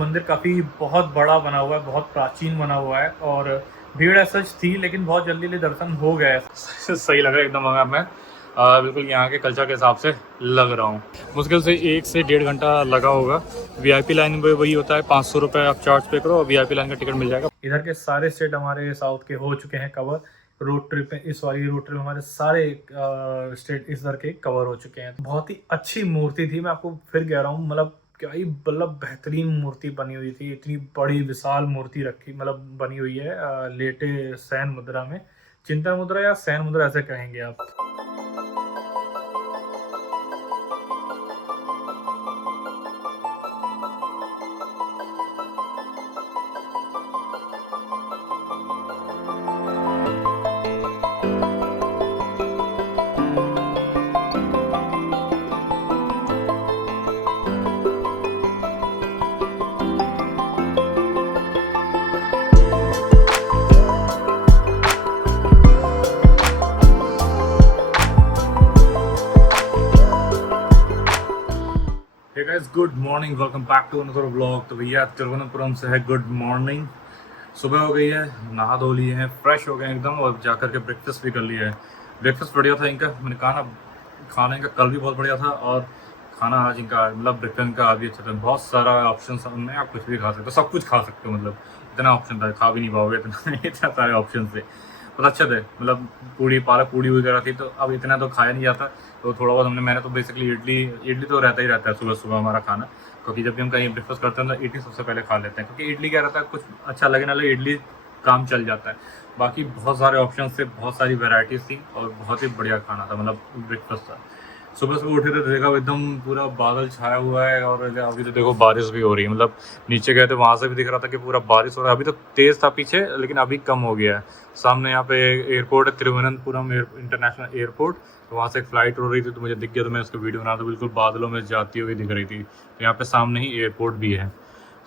मंदिर काफ़ी बहुत बड़ा बना हुआ है, बहुत प्राचीन बना हुआ है और भीड़ ऐसा थी लेकिन बहुत जल्दी दर्शन हो गए। सही लग रहा है एकदम। अगर मैं बिल्कुल यहाँ के कल्चर के हिसाब से लग रहा हूँ। मुश्किल से 1 से 1.5 घंटा लगा होगा। वीआईपी लाइन में वही होता है, 500 रुपये आप चार्ज पे करो और वीआईपी लाइन का टिकट मिल जाएगा। इधर के सारे स्टेट हमारे साउथ के हो चुके हैं कवर। रोड ट्रिप में इस वाली रोड ट्रिप हमारे सारे स्टेट इधर के कवर हो चुके हैं। बहुत ही अच्छी मूर्ति थी, मैं आपको फिर कह रहा हूँ, मतलब क्या ही मतलब बेहतरीन मूर्ति बनी हुई थी। इतनी बड़ी विशाल मूर्ति रखी मतलब बनी हुई है लेटे शयन मुद्रा में, चिंतन मुद्रा या शयन मुद्रा ऐसे कहेंगे आप। Hey guys, good morning, welcome back to another vlog. तो भैया तिरुवनंतपुरम से है गुड मॉर्निंग। सुबह हो गई है, नहा धो लिए हैं, फ्रेश हो गए एकदम और जाकर के ब्रेकफास्ट भी कर लिया है। ब्रेकफास्ट बढ़िया था इनका, मैंने कहा ना खाने का कल भी बहुत बढ़िया था और खाना आज इनका मतलब ब्रेकफास्ट का आज भी अच्छा था। बहुत सारा ऑप्शन में आप कुछ भी खा सकते हो, सब कुछ खा सकते हो, मतलब इतना ऑप्शन था, खा भी नहीं पाओगे इतना इतना सारे ऑप्शन थे। बहुत अच्छे थे, मतलब पूड़ी पालक पूड़ी वगैरह थी, तो अब इतना तो खाया नहीं जाता, तो थोड़ा बहुत मैंने तो बेसिकली इडली तो रहता ही रहता है सुबह सुबह हमारा खाना, क्योंकि जब भी हम कहीं ब्रेकफास्ट करते हैं तो इडली सबसे पहले खा लेते हैं, क्योंकि इडली क्या रहता है, कुछ अच्छा लगे ना लगे इडली काम चल जाता है। बाकी बहुत सारे ऑप्शन थे, बहुत सारी वेराइटीज़ थी और बहुत ही बढ़िया खाना था, मतलब ब्रेकफास्ट था। सुबह सुबह उठे तो देखा एकदम पूरा बादल छाया हुआ है और अभी तो देखो बारिश भी हो रही है। मतलब नीचे गए तो वहाँ से भी दिख रहा था कि पूरा बारिश हो रहा है। अभी तो तेज़ था पीछे, लेकिन अभी कम हो गया है। सामने यहाँ पे एयरपोर्ट है, तिरुवनंतपुरम इंटरनेशनल एयरपोर्ट, तो वहाँ से एक फ़्लाइट हो रही थी, तो मुझे दिख गया, तो मैं उसको वीडियो बना, तो बिल्कुल बादलों में जाती हुई दिख रही थी। तो यहाँ पे सामने ही एयरपोर्ट भी है।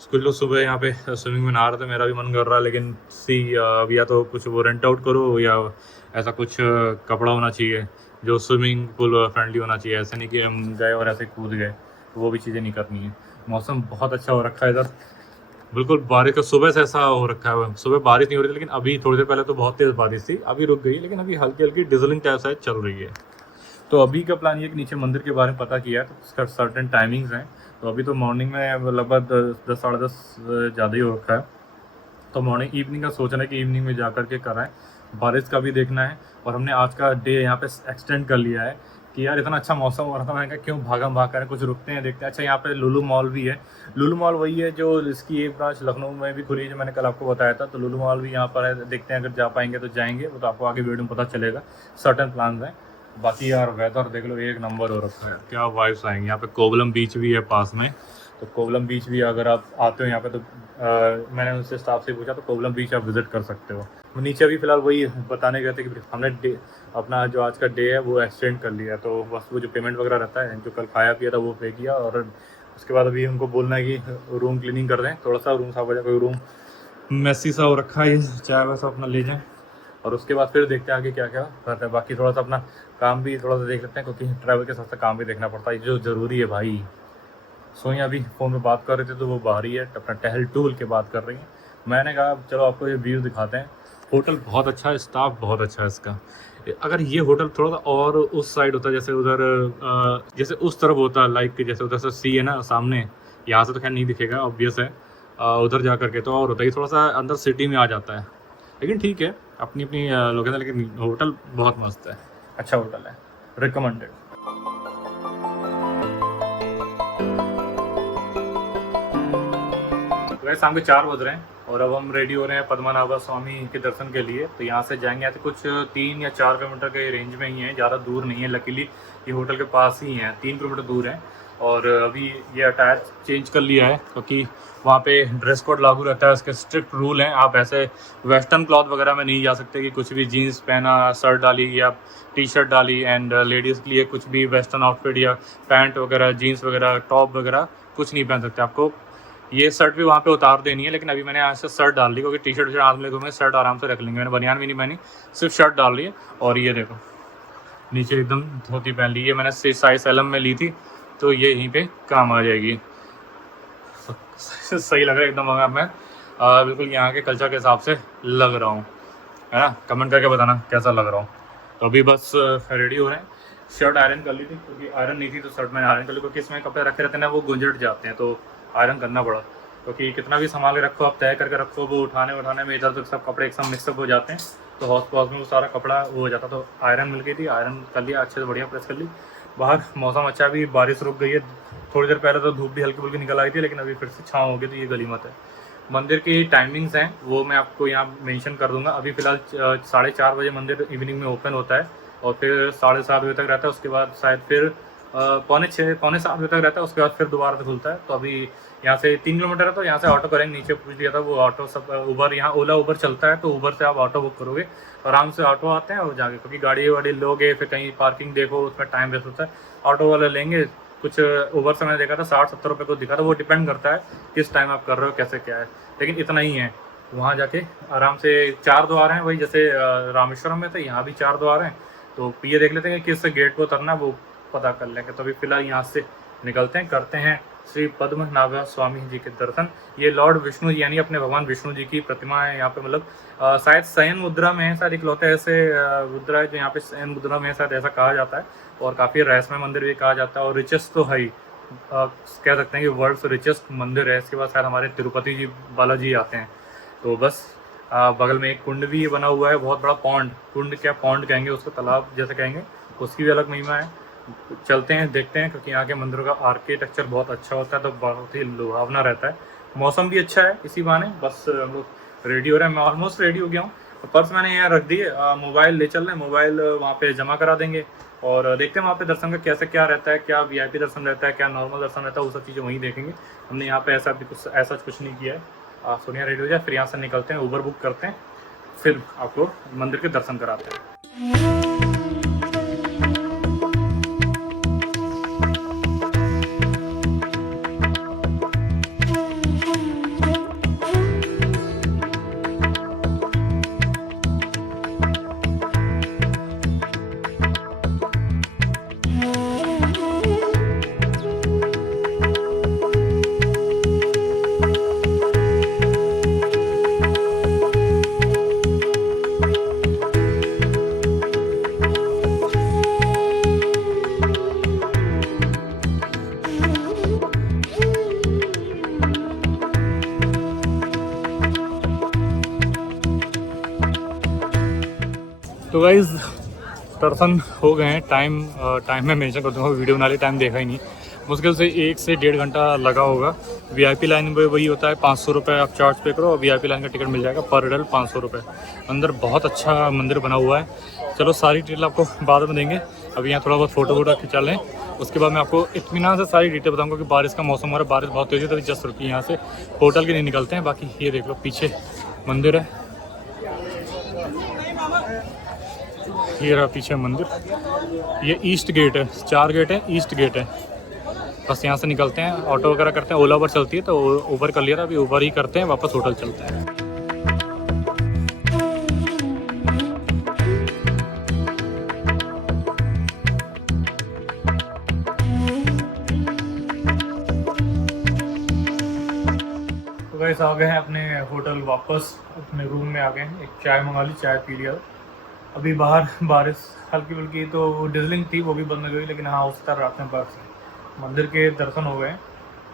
कुछ लोग सुबह यहाँ पे स्विमिंग में नहा रहे थे, मेरा भी मन कर रहा है, लेकिन अभी या तो कुछ वो रेंट आउट करो या ऐसा कुछ कपड़ा होना चाहिए जो स्विमिंग पूल फ्रेंडली होना चाहिए। ऐसे नहीं कि हम गए और ऐसे कूद गए, तो वो भी चीज़ें नहीं करनी है। मौसम बहुत अच्छा हो रखा है इधर, बिल्कुल बारिश का सुबह से ऐसा हो रखा है। सुबह बारिश नहीं हो रही थी, लेकिन अभी थोड़ी देर पहले तो बहुत तेज़ बारिश थी, अभी रुक गई, लेकिन अभी हल्की हल्की डिजलिंग टाइप शायद चल रही है। तो अभी का प्लान ये कि नीचे मंदिर के बारे में पता किया है, तो उसका सर्टेन टाइमिंग्स हैं। तो अभी तो मॉर्निंग में लगभग 10 साढ़े 10 ज़्यादा ही हो रखा है, तो मॉर्निंग इवनिंग का सोचना है कि इवनिंग में जा कर के कराएं। बारिश का भी देखना है और हमने आज का डे यहाँ पे एक्सटेंड कर लिया है कि यार इतना अच्छा मौसम हो रहा था, मैंने कहा क्यों भागम भाग करें, कुछ रुकते हैं देखते हैं। अच्छा, यहाँ पे लुलु मॉल भी है। लुलु मॉल वही है जो इसकी एक ब्रांच लखनऊ में भी खुली है, जो मैंने कल आपको बताया था। तो लुलु मॉल भी यहाँ पर है, देखते हैं अगर जा पाएंगे तो जाएंगे, वो तो आपको आगे वीडियो में पता चलेगा। सर्टन प्लान हैं। बाकी यार वेदर देख लो, एक नंबर हो रखा है, क्या वाइब्स आएंगे। यहाँ पे कोवलम बीच भी है पास में, तो कोवलम बीच भी अगर आप आते हो यहाँ पे तो मैंने उनसे स्टाफ से पूछा, तो कोवलम बीच आप विजिट कर सकते हो। नीचे अभी फिलहाल वही बताने गए थे कि हमने अपना जो आज का डे है वो एक्सटेंड कर लिया, तो बस वो जो पेमेंट वगैरह रहता है, जो कल खाया पिया था वो पे किया, और उसके बाद अभी उनको बोलना है कि रूम क्लीनिंग कर दें, थोड़ा सा रूम साफ हो जाए, कोई रूम मैसी सा हो रखा है, चाय वैसा अपना ले जाएँ, और उसके बाद फिर देखते हैं आगे क्या क्या करते हैं। बाकी थोड़ा सा अपना काम भी थोड़ा सा देख लेते हैं, क्योंकि ट्रैवल के साथ साथ काम भी देखना पड़ता है, जो ज़रूरी है भाई। सोनिया अभी फ़ोन पे बात कर रहे थे, तो वो बाहर ही है, अपना टहल टूल के बात कर रही हैं। मैंने कहा चलो आपको ये व्यू दिखाते हैं। होटल बहुत अच्छा है, स्टाफ बहुत अच्छा है इसका। अगर ये होटल थोड़ा सा और उस साइड होता, जैसे उधर जैसे उस तरफ होता, लाइक जैसे उधर से सी है ना सामने, यहाँ से तो खैर नहीं दिखेगा, ऑब्वियस है। उधर जा करके तो और होता है, थोड़ा सा अंदर सिटी में आ जाता है, लेकिन ठीक है, अपनी अपनी लोकेशन। लेकिन होटल बहुत मस्त है, अच्छा होटल है, रिकमेंडेड। वैसे शाम के 4 बज रहे हैं और अब हम रेडी हो रहे हैं पद्मनाभ स्वामी के दर्शन के लिए। तो यहाँ से जाएंगे, यहाँ से कुछ 3 या 4 किलोमीटर के रेंज में ही है, ज़्यादा दूर नहीं है। लकीली ये होटल के पास ही है, 3 किलोमीटर दूर है। और अभी ये अटायर चेंज कर लिया है, क्योंकि वहाँ पे ड्रेस कोड लागू रहता है, उसके स्ट्रिक्ट रूल हैं। आप ऐसे वेस्टर्न क्लॉथ वगैरह में नहीं जा सकते कि कुछ भी जीन्स पहना, शर्ट डाली या टी शर्ट डाली, एंड लेडीज़ के लिए कुछ भी वेस्टर्न आउटफिट या पैंट वगैरह, जीन्स वगैरह, टॉप वगैरह कुछ नहीं पहन सकते। आपको ये शर्ट भी वहाँ पे उतार देनी है, लेकिन अभी मैंने यहाँ से शर्ट डाल दी, क्योंकि टी शर्ट हाथ में घूमे, शर्ट आराम से रख लेंगे। मैंने बनियान भी नहीं पहनी, सिर्फ शर्ट डाल ली है। और ये देखो नीचे एकदम धोती पहन ली, ये मैंने साइज एलम में ली थी, तो ये यहीं पे काम आ जाएगी। सही लग रहा है एकदम। मगर मैं बिल्कुल यहाँ के कल्चर के हिसाब से लग रहा हूँ, है ना? कमेंट करके बताना कैसा लग रहा हूँ। तो अभी बस रेडी हो रहे हैं। शर्ट आयरन कर ली थी क्योंकि आयरन नहीं थी, तो शर्ट मैंने आयरन कर ली क्योंकि इसमें कपड़े रखे रहते हैं ना, वो गुंजट जाते हैं, तो आयरन करना पड़ा। क्योंकि कितना भी संभाल के रखो, आप तय करके रखो, वो उठाने में इधर उधर सब कपड़े एक साथ मिक्सअप हो जाते हैं, तो हौस पौस में वो सारा कपड़ा वो हो जाता। तो आयरन मिल गई थी, आयरन कर लिया अच्छे से, बढ़िया प्रेस कर ली। बाहर मौसम अच्छा, भी बारिश रुक गई है। थोड़ी देर पहले तो धूप भी हल्की फुल्की निकल आई थी, लेकिन अभी फिर से छाँव हो गई, तो ये गलीमत है। मंदिर की टाइमिंग्स हैं वो मैं आपको यहाँ मेंशन कर दूंगा। अभी फ़िलहाल 4:30 बजे मंदिर इवनिंग में ओपन होता है, और फिर 7:30 बजे तक रहता है। उसके बाद शायद फिर 6:45 पौने 7 बजे तक रहता है। उसके बाद फिर दोबारा से खुलता है। तो अभी यहाँ से 3 किलोमीटर है, तो यहाँ से ऑटो करेंगे। नीचे पूछ लिया था, वो ऑटो सब उबर, यहाँ ओला उबर चलता है, तो उबर से आप ऑटो बुक करोगे, आराम से ऑटो आते हैं और जाके, क्योंकि गाड़ी वाड़ी लोगे फिर कहीं पार्किंग देखो, उसमें टाइम वेस्ट होता है। ऑटो वाले लेंगे कुछ। उबर से मैंने देखा था 60-70 रुपये को दिखा था। वो डिपेंड करता है किस टाइम आप कर रहे हो, कैसे क्या है, लेकिन इतना ही है। वहाँ जाके आराम से 4 द्वार हैं, वही जैसे रामेश्वरम में थे, यहाँ भी 4 द्वार हैं। तो ये देख लेते हैं कि किस गेट पर उतरना, वो पता कर लेंगे। तो अभी फिलहाल यहाँ से निकलते हैं, करते हैं श्री पद्मनाभ स्वामी जी के दर्शन। ये लॉर्ड विष्णु यानी अपने भगवान विष्णु जी की प्रतिमा है यहाँ पे, मतलब शायद शयन मुद्रा में है, शायद इकलौते ऐसे मुद्रा है जो यहाँ पे शयन मुद्रा में है, शायद ऐसा कहा जाता है। और काफ़ी रहस्यमय मंदिर भी कहा जाता है, और रिचेस्ट तो है ही, कह सकते हैं कि वर्ल्ड्स रिचेस्ट मंदिर है। इसके बाद शायद हमारे तिरुपति जी बालाजी आते हैं। तो बस बगल में एक कुंड भी बना हुआ है, बहुत बड़ा पॉन्ड, कुंड क्या पॉन्ड कहेंगे उसको, तालाब जैसे कहेंगे, उसकी भी अलग महिमा है। चलते हैं, देखते हैं, क्योंकि यहाँ के मंदिरों का आर्किटेक्चर बहुत अच्छा होता है, तो बहुत ही लुभावना रहता है। मौसम भी अच्छा है इसी बहाने। बस हम लोग रेडी हो रहे हैं, मैं ऑलमोस्ट रेडी हो गया हूँ। पर्स मैंने यहाँ रख दिए, मोबाइल ले चल रहे हैं, मोबाइल वहाँ पे जमा करा देंगे, और देखते हैं वहाँ पे दर्शन का कैसे क्या रहता है, क्या वीआईपी दर्शन रहता है, क्या नॉर्मल दर्शन रहता है, वो सब चीज़ें वहीं देखेंगे। हमने यहाँ पे ऐसा कुछ नहीं किया है। सोनिया रेडी हो जाए, फिर यहाँ से निकलते हैं, उबर बुक करते हैं, फिर आपको मंदिर के दर्शन कराते हैं। तो गाइज़ दर्शन हो गए हैं। टाइम मैं मेंशन कर दूँगा, वीडियो बनाने टाइम देखा ही नहीं। मुश्किल से 1 से 1.5 घंटा लगा होगा। वीआईपी लाइन में वही होता है, 500 रुपये आप चार्ज पे करो और वीआईपी लाइन का टिकट मिल जाएगा पर एडल्ट 500 रुपये। अंदर बहुत अच्छा मंदिर बना हुआ है। चलो सारी डिटेल आपको बाद में देंगे, अभी यहाँ थोड़ा बहुत फ़ोटो खिंचा लें, उसके बाद मैं आपको इत्मीनान से सारी डिटेल बताऊँगा कि बारिश का मौसम हो रहा है, बारिश बहुत तेज़ है, तभी जस्ट रुकी यहाँ से होटल के नहीं निकलते हैं। बाकी ये देख लो पीछे मंदिर है, ये रहा पीछे मंदिर। ये ईस्ट गेट है, 4 गेट है, ईस्ट गेट है। बस यहाँ से निकलते हैं, ऑटो वगैरह करते हैं, ओला उबर चलती है तो उबर कर लिया था, अभी उबर ही करते हैं, वापस होटल चलते हैं। तो गाइस आ गए हैं अपने होटल, वापस अपने रूम में आ गए हैं। एक चाय मंगा ली, चाय पी लिया। अभी बाहर बारिश हल्की फुल्की तो डिजलिंग थी, वो भी बंद हो गई, लेकिन हाँ उस तरह रात में बस मंदिर के दर्शन हो गए।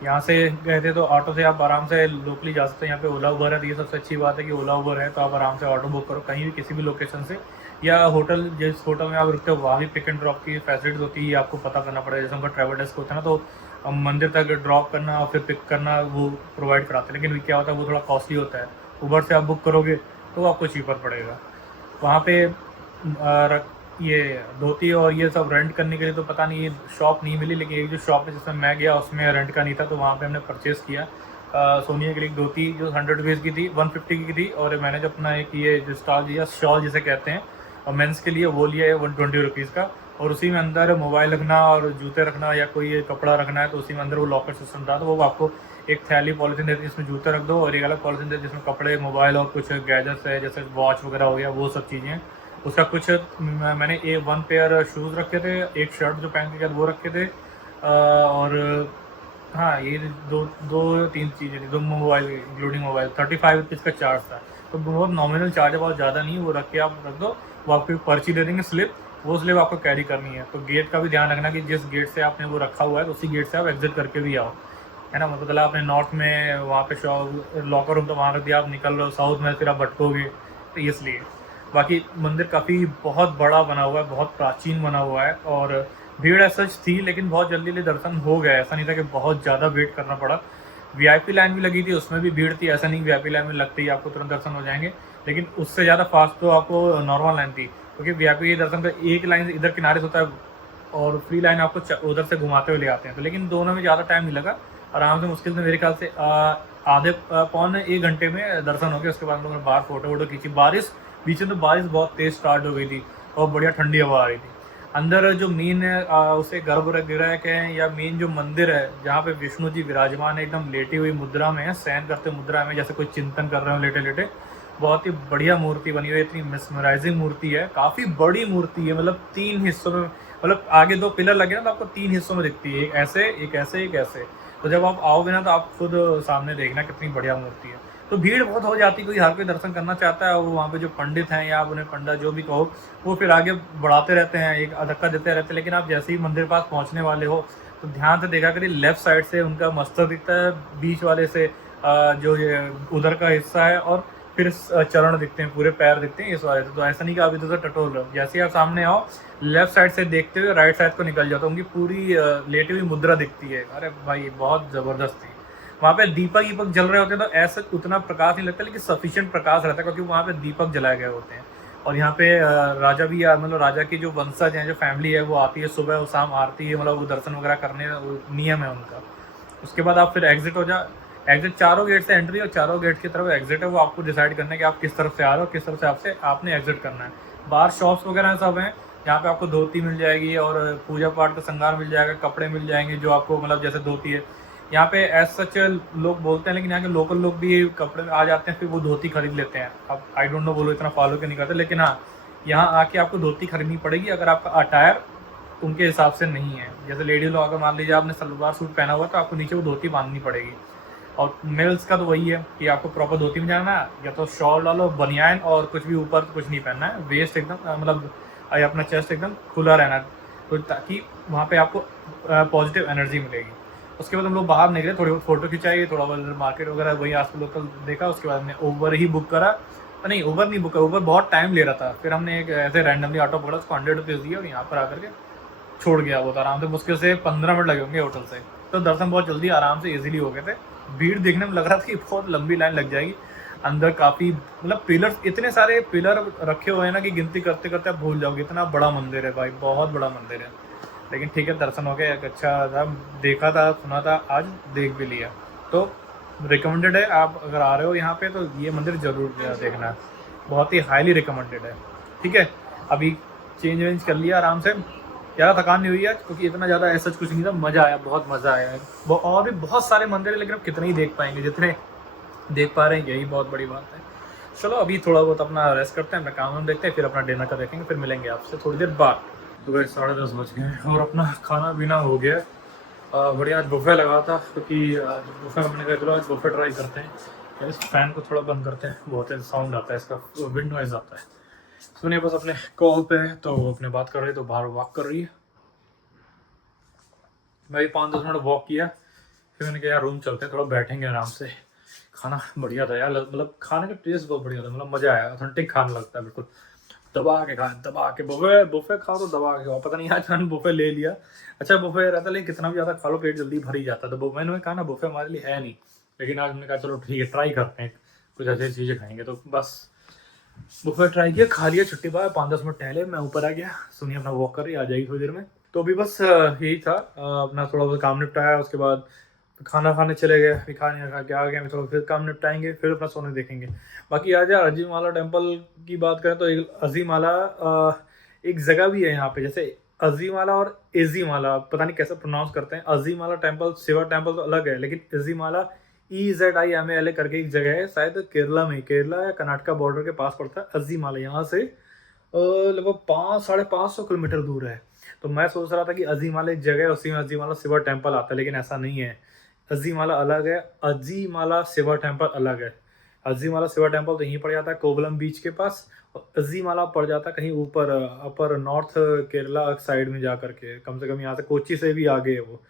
यहाँ से गए थे तो ऑटो से आप आराम से लोकली जा सकते हैं। यहाँ पे ओला उबर है, तो ये सबसे अच्छी बात है कि ओला उबर है, तो आप आराम से ऑटो बुक करो कहीं भी किसी भी लोकेशन से, या होटल जिस होटल में आप रुकते हो वहाँ भी पिक एंड ड्रॉप की फैसिलिटीज होती है। आपको पता करना पड़ेगा, जैसे उनका ट्रैवल डेस्क होता है ना, तो मंदिर तक ड्रॉप करना और फिर पिक करना वो प्रोवाइड कराते हैं, लेकिन क्या होता है वो थोड़ा कॉस्टली होता है। उबर से आप बुक करोगे तो आपको चीपर पड़ेगा। वहाँ पे ये धोती और ये सब रेंट करने के लिए तो पता नहीं, ये शॉप नहीं मिली, लेकिन एक जो शॉप है जिसमें मैं गया उसमें रेंट का नहीं था, तो वहाँ पे हमने परचेज़ किया। सोनिया के लिए धोती जो 100 रुपीज़ की थी, 150 की थी, और मैंने जो अपना एक ये जो स्टॉल लिया, शॉल जिसे कहते हैं, और मेंस के लिए वो लिया है 120 रुपीज़ का। और उसी में अंदर मोबाइल रखना और जूते रखना या कोई कपड़ा रखना है, तो उसी में अंदर वो लॉकर सिस्टम था। तो वो आपको एक थैली पॉलिथीन देती है, जिसमें जूते रख दो, और एक अलग पॉलिथीन देती है जिसमें कपड़े, मोबाइल और कुछ गैजेट्स है, जैसे वॉच वगैरह हो गया, वो सब चीज़ें। उसका कुछ मैंने 1 पेयर शूज़ रखे थे, एक शर्ट जो पहन के गया वो रखे थे, और हाँ, ये दो दो तीन चीज़ें थी, दो मोबाइल इंक्लूडिंग मोबाइल, 35 रुपीज़ का चार्ज था। तो बहुत नॉमिनल चार्ज है, बहुत ज़्यादा नहीं है, वो रख के आप रख दो। वो आपको एक पर्ची दे देंगे स्लिप, वो स्लिप आपको कैरी करनी है। तो गेट का भी ध्यान रखना कि जिस गेट से आपने वो रखा हुआ है उसी गेट से आप एग्जिट करके भी आओ, है ना। मतलब आपने नॉर्थ में वहाँ पे शॉप लॉकर रूम तो वहाँ रख दिया, आप निकल रहे हो साउथ में, फिर आप भटकोगे, तो इसलिए। बाकी मंदिर काफ़ी बहुत बड़ा बना हुआ है, बहुत प्राचीन बना हुआ है, और भीड़ ऐसा थी लेकिन बहुत जल्दी जल्दी दर्शन हो गया। ऐसा नहीं था कि बहुत ज़्यादा वेट करना पड़ा। वीआईपी लाइन भी लगी थी, उसमें भी भीड़ थी। ऐसा नहीं वीआईपी लाइन में लगते ही आपको तुरंत दर्शन हो जाएंगे, लेकिन उससे ज़्यादा फास्ट तो आपको नॉर्मल लाइन थी, क्योंकि वीआईपी दर्शन का एक लाइन इधर किनारे से होता है और फ्री लाइन आपको उधर से घुमाते हुए ले आते हैं। तो लेकिन दोनों में ज़्यादा टाइम नहीं लगा, आराम से मुश्किल से मेरे ख्याल से आधे पौने 1 घंटे में दर्शन हो गया। उसके बाद हम लोगों ने बाहर फोटो वोटो खींची। बारिश बीच में तो बारिश बहुत तेज़ स्टार्ट हो गई थी और बढ़िया ठंडी हवा आ रही थी। अंदर जो मेन उसे गर्भगृह कहें या मेन जो मंदिर है जहाँ पे विष्णु जी विराजमान है, एकदम लेटी हुई मुद्रा में है, शयन करते मुद्रा में, जैसे कोई चिंतन कर रहे हो लेटे लेटे। बहुत ही बढ़िया मूर्ति बनी हुई है, इतनी मिसमराइजिंग मूर्ति है, काफ़ी बड़ी मूर्ति है। मतलब 3 हिस्सों में, मतलब आगे 2 पिलर लगे ना तो आपको 3 हिस्सों में दिखती है, एक ऐसे एक ऐसे एक ऐसे। तो जब आप आओगे ना तो आप खुद सामने देखना कितनी बढ़िया मूर्ति है। तो भीड़ बहुत हो जाती है, कोई हर कोई दर्शन करना चाहता है, और वहाँ पे जो पंडित हैं या आप उन्हें पंडा जो भी कहो, वो फिर आगे बढ़ाते रहते हैं, एक धक्का देते रहते हैं। लेकिन आप जैसे ही मंदिर पास पहुँचने वाले हो तो ध्यान से देखा करिए, लेफ्ट साइड से उनका मस्तक दिखता है, बीच वाले से जो ये उधर का हिस्सा है, और फिर चरण दिखते हैं, पूरे पैर दिखते हैं इस वाले से। तो ऐसा नहीं कि आप इधर से टटोल रहे हो, जैसे ही आप सामने आओ लेफ्ट साइड से देखते हुए राइट साइड को निकल जाओ तो उनकी पूरी लेटी हुई मुद्रा दिखती है। अरे भाई बहुत ज़बरदस्त थी। वहाँ पे दीपक वीपक जल रहे होते हैं तो ऐसा उतना प्रकाश नहीं लगता, लेकिन सफिशिएंट प्रकाश रहता है, क्योंकि वहाँ पे दीपक जलाए गए होते हैं। और यहाँ पे राजा भी मतलब राजा की जो वंशज हैं, जो फैमिली है, वो आती है सुबह और शाम आरती है, मतलब वो दर्शन वगैरह करने नियम है उनका। उसके बाद आप फिर एग्जिट हो जा। एग्जिट चारों गेट से एंट्री और चारों गेट की तरफ एग्जिट है, वो आपको डिसाइड करना है कि आप किस तरफ से आ रहे हो, किस तरफ से आपसे आपने एग्जिट करना है। बाहर शॉप्स वगैरह सब हैं, यहाँ पे आपको धोती मिल जाएगी और पूजा पाठ का श्रृंगार मिल जाएगा, कपड़े मिल जाएंगे जो आपको मतलब जैसे धोती है। यहाँ पे एज सच लोग बोलते हैं, लेकिन यहाँ के लोकल लोग भी कपड़े में आ जाते हैं, फिर वो धोती खरीद लेते हैं। अब आई डोंट नो, बोलो इतना फॉलो क्यों नहीं करते, लेकिन हाँ, यहाँ आके आपको धोती खरीदनी पड़ेगी अगर आपका अटायर उनके हिसाब से नहीं है। जैसे लेडी लोग अगर मान लीजिए आपने सलवार सूट पहना हुआ तो आपको नीचे वो धोती बांधनी पड़ेगी। और मेल्स का तो वही है कि आपको प्रॉपर धोती में जाना है, या तो शॉल डालो, बनियान, और कुछ भी ऊपर तो कुछ नहीं पहनना है। वेस्ट एकदम मतलब अपना चेस्ट एकदम खुला रहना है, तो ताकि वहाँ पे आपको पॉजिटिव एनर्जी मिलेगी। उसके बाद हम लोग बाहर निकले, थोड़ी बहुत फोटो खिंचाई, थोड़ा बहुत मार्केट वगैरह वही आस पास लोकल देखा। उसके बाद हमने ओवर ही बुक करा, नहीं ओवर नहीं बुक करा, ओवर बहुत टाइम ले रहा था। फिर हमने एक ऐसे रैंडमली ऑटो पकड़ा, उसको 100 रुपीज़ दिए और यहाँ पर आकर के छोड़ गया। वो तो आराम से मुश्किल से 15 मिनट लगे होंगे होटल से। तो दर्शन बहुत जल्दी आराम से इजीली हो गए थे। भीड़ देखने में लग रहा था कि बहुत लंबी लाइन लग जाएगी। अंदर काफ़ी मतलब पिलर, इतने सारे पिलर रखे हुए हैं ना कि गिनती करते करते आप भूल जाओगे, इतना बड़ा मंदिर है भाई, बहुत बड़ा मंदिर है। लेकिन ठीक है, दर्शन हो गया, एक अच्छा था, देखा था, सुना था, आज देख भी लिया। तो रिकमेंडेड है, आप अगर आ रहे हो यहाँ पे तो ये मंदिर ज़रूर देखना है, बहुत ही हाईली रिकमेंडेड है। ठीक है, अभी चेंज वेंज कर लिया आराम से, ज़्यादा थकान नहीं हुई है क्योंकि इतना ज़्यादा ऐसा कुछ नहीं था। मज़ा आया, बहुत मज़ा आया है। और भी बहुत सारे मंदिर है, लेकिन अब कितने ही देख पाएंगे, जितने देख पा रहे हैं यही बहुत बड़ी बात है। चलो अभी थोड़ा बहुत अपना रेस्ट करते हैं, अपना काम वाम देखते हैं, फिर अपना डिनर का देखेंगे, फिर मिलेंगे आपसे थोड़ी देर बाद। सुबह 10:30 बज गए और अपना खाना पीना हो गया। बढ़िया, आज बुफे लगा था क्योंकि बुफे हमने कहा चलो आज बुफे ट्राई करते हैं। इस फैन को थोड़ा बंद करते हैं, बहुत ही साउंड आता है इसका, विंड नॉइज आता है। सुनिए, बस अपने कॉल पे है तो अपने बात कर रही है, तो बाहर वॉक कर रही है। मैं भी 5-10 मिनट वॉक किया, फिर मैंने कहा यार रूम चलते हैं, थोड़ा बैठेंगे आराम से। खाना बढ़िया था यार, मतलब खाने का टेस्ट बहुत बढ़िया था, मतलब मज़ा आया, ऑथेंटिक खाना लगता है बिल्कुल। दबा के खाए, दबा के बुफे बुफे खाओ तो दबा के खाओ। पता नहीं आज मैंने बुफे ले लिया, अच्छा बुफे रहता, लेकिन कितना भी ज़्यादा खा लो पेट जल्दी भर ही जाता। तो मैंने कहा ना बुफे हमारे लिए है नहीं, लेकिन आज हमने कहा चलो ठीक है ट्राई करते हैं, कुछ ऐसी चीज़ें खाएंगे। तो बस बुफे ट्राई किया, खा लिया, छुट्टी बाद 5-10 मिनट टहले, मैं ऊपर आ गया। सुनिए अपना वॉक कर रही आ जाएगी थोड़ी देर में। तो अभी बस यही था, अपना थोड़ा बहुत काम निपटाया, उसके बाद खाना खाने चले गए, फिर खाने खा के आ गए, थोड़ा फिर काम निपटाएंगे, फिर अपना सोने देखेंगे। बाकी आज यार अजीमाला टेम्पल की बात करें तो अजीमाला एक जगह भी है यहाँ पे, जैसे अजीमाला और एजीमाला, पता नहीं कैसे प्रोनाउंस करते हैं। अजीमाला टेम्पल, शिवा टेम्पल तो अलग है, लेकिन एजीमाला EZIMALA करके एक जगह है, शायद केरला में, केरला या कर्नाटका बॉर्डर के पास पड़ता है अजीमाला। यहाँ से लगभग 500-550 किलोमीटर दूर है। तो मैं सोच रहा था कि अजीमाला एक जगह है, उसी में अजीमाला शिवा टेम्पल आता है, लेकिन ऐसा नहीं है। अजीमाला अलग है, अजीमाला शिवा टेम्पल अलग है। अजीमाला शिवा टेम्पल तो यहीं पड़ जाता है कोवलम बीच के पास, और अजीमाला पड़ जाता है कहीं ऊपर अपर नॉर्थ केरला साइड में जा करके, कम से कम यहाँ से कोच्चि से भी आगे है वो।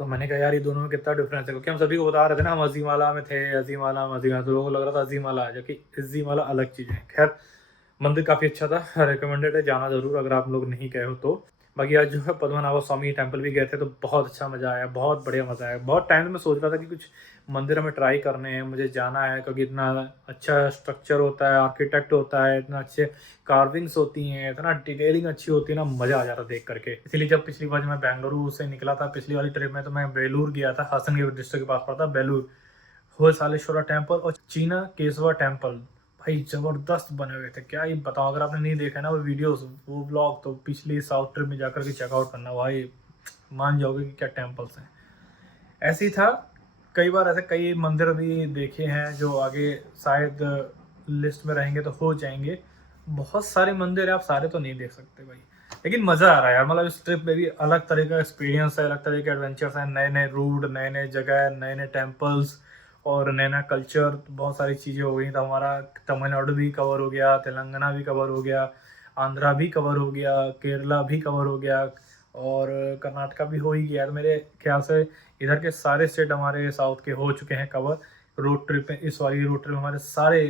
तो मैंने कहा यार ये दोनों में कितना डिफरेंस है, क्योंकि हम सभी को बता रहे थे ना हम अजीमाला में थे, अजीमाला में, अजीमाला, तो लोगों को लग रहा था अजीमाला, जबकि अजीमाला अलग चीज़ है। खैर मंदिर काफ़ी अच्छा था, रिकमेंडेड है, जाना ज़रूर अगर आप लोग नहीं गए हो तो। बाकी आज जो है पद्मनाभ स्वामी टेम्पल भी गए थे, तो बहुत अच्छा मज़ा आया, बहुत बढ़िया मज़ा आया। बहुत टाइम से मैं सोच रहा था कि कुछ मंदिर हमें ट्राई करने हैं, मुझे जाना है, क्योंकि इतना अच्छा स्ट्रक्चर होता है, आर्किटेक्ट होता है, इतना अच्छे कार्विंग्स होती हैं, इतना डिटेलिंग अच्छी होती है ना, मज़ा आ जाता देख करके। इसलिए जब पिछली बार मैं बेंगलुरु से निकला था, पिछली वाली ट्रिप में, तो मैं बेलूर गया था, हासन डिस्ट्रिक्ट के पास पड़ता बेलूर, होयसालेश्वरा टेम्पल और चीना केशवा टेम्पल। भाई जबरदस्त बने हुए थे, क्या ही बताओ। अगर आपने नहीं देखा ना वो वीडियोस, वो ब्लॉग, तो पिछली साउथ ट्रिप में जाकर के चेकआउट करना, भाई मान जाओगे कि क्या टेम्पल्स हैं। ऐसे ही था, कई बार ऐसे कई मंदिर भी देखे हैं जो आगे शायद लिस्ट में रहेंगे तो हो जाएंगे। बहुत सारे मंदिर है, आप सारे तो नहीं देख सकते भाई, लेकिन मज़ा आ रहा है यार। मतलब इस ट्रिप में भी अलग तरह का एक्सपीरियंस है, अलग तरह के एडवेंचर्स हैं, नए नए रूट, नए नए जगह, नए नए टेम्पल्स और नया नया कल्चर, बहुत सारी चीज़ें हो गई। तो हमारा तमिलनाडु भी कवर हो गया, तेलंगाना भी कवर हो गया, आंध्रा भी कवर हो गया, केरला भी कवर हो गया, और कर्नाटका भी हो ही गया। तो मेरे ख्याल से इधर के सारे स्टेट हमारे साउथ के हो चुके हैं कवर। रोड ट्रिप में, इस वाली रोड ट्रिप में हमारे सारे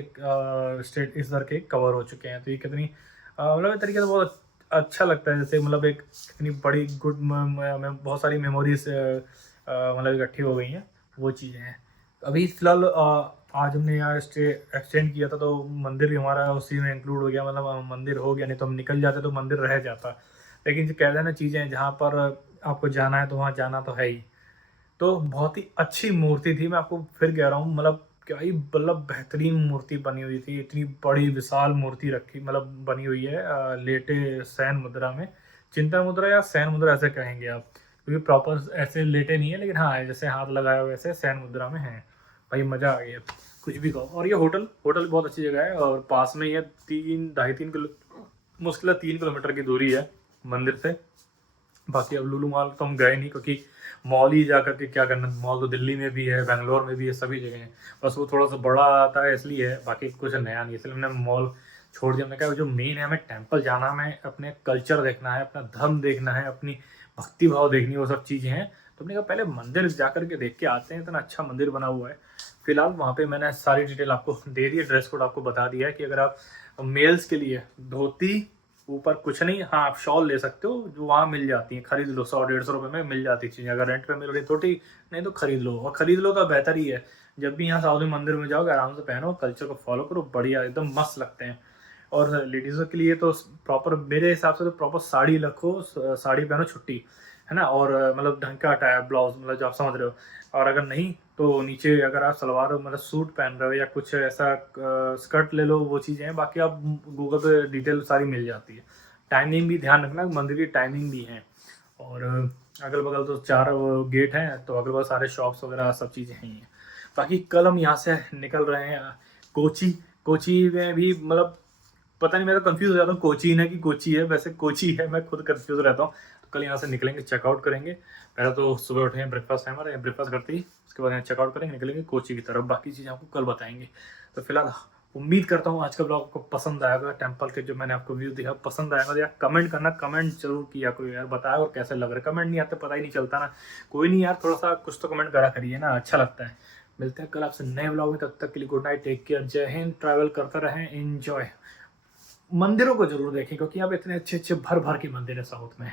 स्टेट इधर के कवर हो चुके हैं। तो ये कितनी मतलब एक तरीके से बहुत अच्छा लगता है, जैसे मतलब एक कितनी बड़ी गुड बहुत सारी मेमोरीज मतलब इकट्ठी हो गई हैं, वो चीज़ें हैं। अभी फिलहाल आज हमने यहाँ स्टे एक्सटेंड किया था, तो मंदिर भी हमारा उसी में इंक्लूड हो गया, मतलब मंदिर हो गया, नहीं तो हम निकल जाते तो मंदिर रह जाता। लेकिन जो कहते हैं ना चीज़ें, जहाँ पर आपको जाना है तो वहाँ जाना तो है ही। तो बहुत ही अच्छी मूर्ति थी, मैं आपको फिर कह रहा हूँ, मतलब क्या ही मतलब बेहतरीन मूर्ति बनी हुई थी, इतनी बड़ी विशाल मूर्ति रखी, मतलब बनी हुई है लेटे शयन मुद्रा में, चिंतन मुद्रा या शयन मुद्रा ऐसे कहेंगे आप, क्योंकि प्रॉपर ऐसे लेटे नहीं है, लेकिन हाँ जैसे हाथ लगाया हुआ वैसे शयन मुद्रा में है। भाई मज़ा आ गया, कुछ भी कहो। और ये होटल बहुत अच्छी जगह है, और पास में ही है, 3-2.5-3 किलो, मुश्किल 3 किलोमीटर की दूरी है मंदिर से। बाकी अब लुलु मॉल तो हम गए नहीं, क्योंकि मॉल ही जा करके क्या करना, मॉल तो दिल्ली में भी है, बेंगलोर में भी है, सभी जगह है, बस वो थोड़ा सा बड़ा आता है इसलिए है, बाकी कुछ नया नहीं, इसलिए हमने मॉल छोड़ दिया। हमने कहा जो मेन है, हमें टेम्पल जाना, हमें अपने कल्चर देखना है, अपना धर्म देखना है, अपनी भक्ति भाव देखनी है, वो सब चीज़ें हैं। तो हमने कहा पहले मंदिर जा करके देख के आते हैं, इतना अच्छा मंदिर बना हुआ है। फिलहाल वहाँ पे मैंने सारी डिटेल आपको दे दी है, ड्रेस कोड आपको बता दिया है कि अगर आप मेल्स के लिए धोती, ऊपर कुछ नहीं, हाँ आप शॉल ले सकते हो, जो वहाँ मिल जाती है, खरीद लो, 100-150 रुपये में मिल जाती चीज़ें। अगर रेंट पे मिल रही तो ठीक, नहीं तो खरीद लो, और खरीद लो तो बेहतर ही है। जब भी यहाँ साउदी मंदिर में जाओगे आराम से पहनो, कल्चर को फॉलो करो, बढ़िया एकदम मस्त लगते हैं। और लेडीज़ों के लिए तो प्रॉपर मेरे हिसाब से तो प्रॉपर साड़ी रखो, साड़ी पहनो, छुट्टी है ना, और मतलब ढंग का अटायर, ब्लाउज, मतलब जो आप समझ रहे हो। और अगर नहीं तो नीचे अगर आप सलवार मतलब सूट पहन रहे हो या कुछ ऐसा स्कर्ट ले लो, वो चीज़ें हैं। बाकी आप गूगल पे डिटेल सारी मिल जाती है। टाइमिंग भी ध्यान रखना, मंदिर की टाइमिंग भी है। और अगल बगल तो 4 गेट हैं, तो अगल बगल सारे शॉप्स वगैरह सब चीज़ें हैं। बाकी कल हम यहाँ से निकल रहे हैं कोची। कोची में भी मतलब पता नहीं, मैं तो कंफ्यूज हो जाता हूँ, कोचीन है कि कोची है, वैसे कोची है, मैं खुद कंफ्यूज रहता हूँ। तो कल यहाँ से निकलेंगे, चेकआउट करेंगे। पहले तो सुबह उठे हैं, ब्रेकफास्ट है हमारा, ब्रेकफास्ट करते ही उसके बाद यहाँ चेकआउट करेंगे, निकलेंगे कोची की तरफ। बाकी चीज़ें आपको कल बताएंगे। तो फिलहाल उम्मीद करता हूँ आज का ब्लॉग आपको पसंद आएगा, टेम्पल के जो मैंने आपको व्यू दिया पसंद आएगा। या कमेंट करना, कमेंट जरूर किया कोई यार, बताया और कैसे लग रहा है। कमेंट नहीं आते पता ही नहीं चलता ना, कोई नहीं यार, थोड़ा सा कुछ तो कमेंट करा करिए ना, अच्छा लगता है। मिलते हैं कल आपसे नए ब्लॉग में, तब तक के लिए गुड नाइट, टेक केयर, जय हिंद। ट्रैवल करते रहें, एंजॉय। मंदिरों को जरूर देखें, क्योंकि यहाँ पे इतने अच्छे अच्छे भर भर के मंदिर है साउथ में।